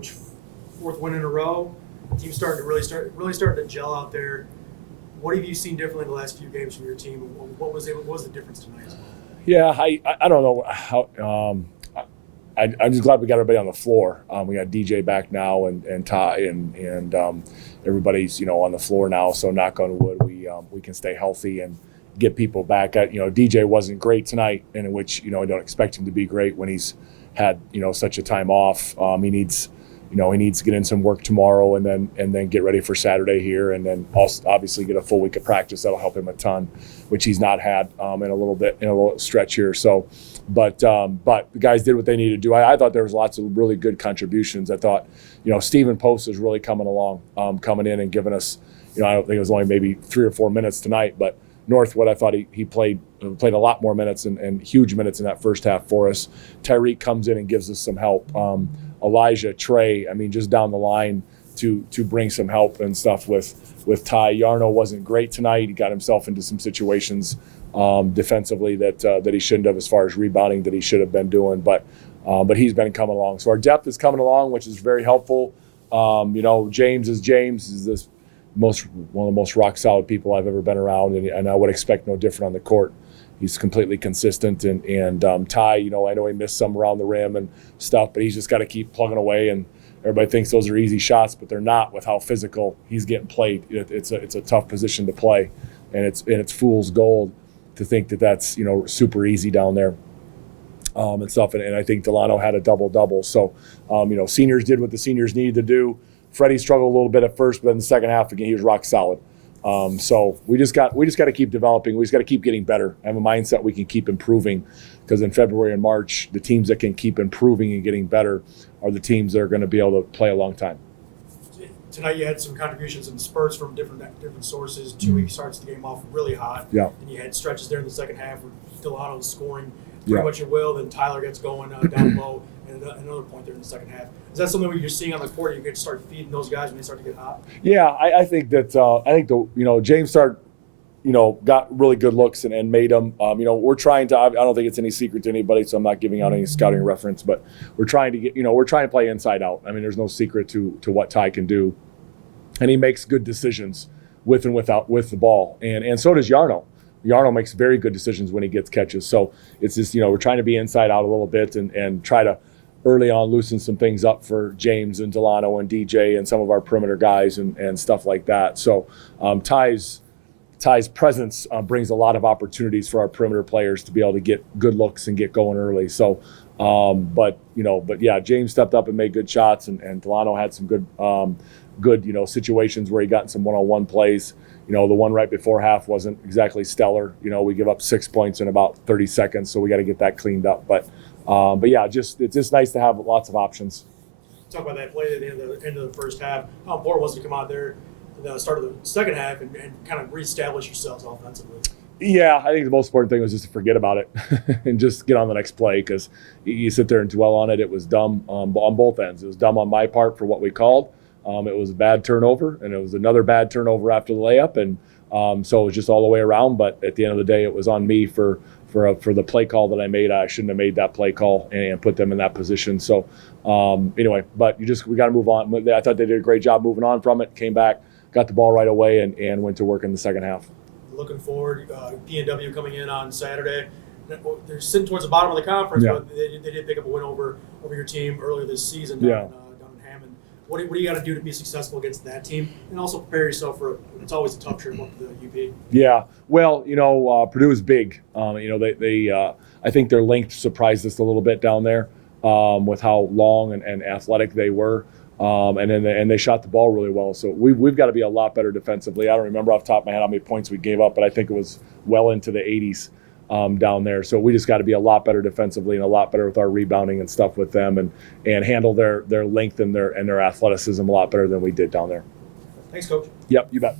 Coach. Fourth win in a row. Team's starting to gel out there. What have you seen differently in the last few games from your team? What was the difference tonight as well? Yeah, I don't know how. I'm just glad we got everybody on the floor. We got DJ back now and Ty and everybody's on the floor now. So knock on wood, we can stay healthy and get people back. DJ wasn't great tonight, and in which I don't expect him to be great when he's had such a time off. He needs to get in some work tomorrow and then get ready for Saturday here, and then also obviously get a full week of practice. That'll help him a ton, which he's not had in a little stretch here. So, but the guys did what they needed to do. I thought there was lots of really good contributions. I thought, Stephen Post is really coming along, coming in and giving us, I don't think it was only maybe 3 or 4 minutes tonight, but Northwood, I thought he played a lot more minutes and huge minutes in that first half for us. Tyreek comes in and gives us some help. Elijah, Trey, just down the line to bring some help and stuff with Ty. Yarno wasn't great tonight. He got himself into some situations defensively that he shouldn't have, as far as rebounding that he should have been doing. But he's been coming along. So our depth is coming along, which is very helpful. James is this one of the most rock solid people I've ever been around, and I would expect no different on the court. He's completely consistent, and Ty, I know he missed some around the rim and stuff, but he's just got to keep plugging away. And everybody thinks those are easy shots, but they're not with how physical he's getting played. It's a tough position to play, and it's fool's gold to think that that's super easy down there. And stuff, and I think Delano had a double-double. So, seniors did what the seniors needed to do. Freddie struggled a little bit at first, but in the second half, again, he was rock solid. So we just got to keep developing. We just got to keep getting better. Have a mindset we can keep improving, because in February and March, the teams that can keep improving and getting better are the teams that are going to be able to play a long time. Tonight you had some contributions and spurts from different sources. 2 weeks starts the game off really hot. Yeah. And you had stretches there in the second half where Delano was scoring pretty much at will. Then Tyler gets going down low, and another point there in the second half. Is that something where you're seeing on the court? You get to start feeding those guys when they start to get hot. Yeah, I think that James started, got really good looks and made them. We're trying to. I don't think it's any secret to anybody, so I'm not giving out any scouting reference. But we're trying to play inside out. There's no secret to what Ty can do, and he makes good decisions with and without the ball, and so does Yarno. Yarno makes very good decisions when he gets catches. So it's just we're trying to be inside out a little bit and try to early on loosen some things up for James and Delano and DJ and some of our perimeter guys and stuff like that. So Ty's presence brings a lot of opportunities for our perimeter players to be able to get good looks and get going early. So, but yeah, James stepped up and made good shots, and Delano had some good situations where he got in some one-on-one plays. The one right before half wasn't exactly stellar. We give up 6 points in about 30 seconds, so we got to get that cleaned up. But yeah, it's just nice to have lots of options. Talk about that play at the end of the first half. How important was it to come out there at the start of the second half and kind of reestablish yourselves offensively? Yeah, I think the most important thing was just to forget about it and just get on the next play, because you sit there and dwell on it. It was dumb on both ends. It was dumb on my part for what we called. It was a bad turnover, and it was another bad turnover after the layup, and so it was just all the way around. But at the end of the day, it was on me for the play call that I made. I shouldn't have made that play call and put them in that position. So anyway, but we got to move on. I thought they did a great job moving on from it. Came back, got the ball right away, and went to work in the second half. Looking forward, PNW coming in on Saturday. They're sitting towards the bottom of the conference, but they did pick up a win over your team earlier this season down in Hammond. What do you got to do to be successful against that team, and also prepare yourself for it's always a tough trip up to the UP? Yeah, well, Purdue is big. They I think their length surprised us a little bit down there with how long and athletic they were, and they shot the ball really well. So we've got to be a lot better defensively. I don't remember off the top of my head how many points we gave up, but I think it was well into the 80s. Down there. So we just got to be a lot better defensively and a lot better with our rebounding and stuff with them, and handle their length and their athleticism a lot better than we did down there. Thanks, Coach. Yep, you bet.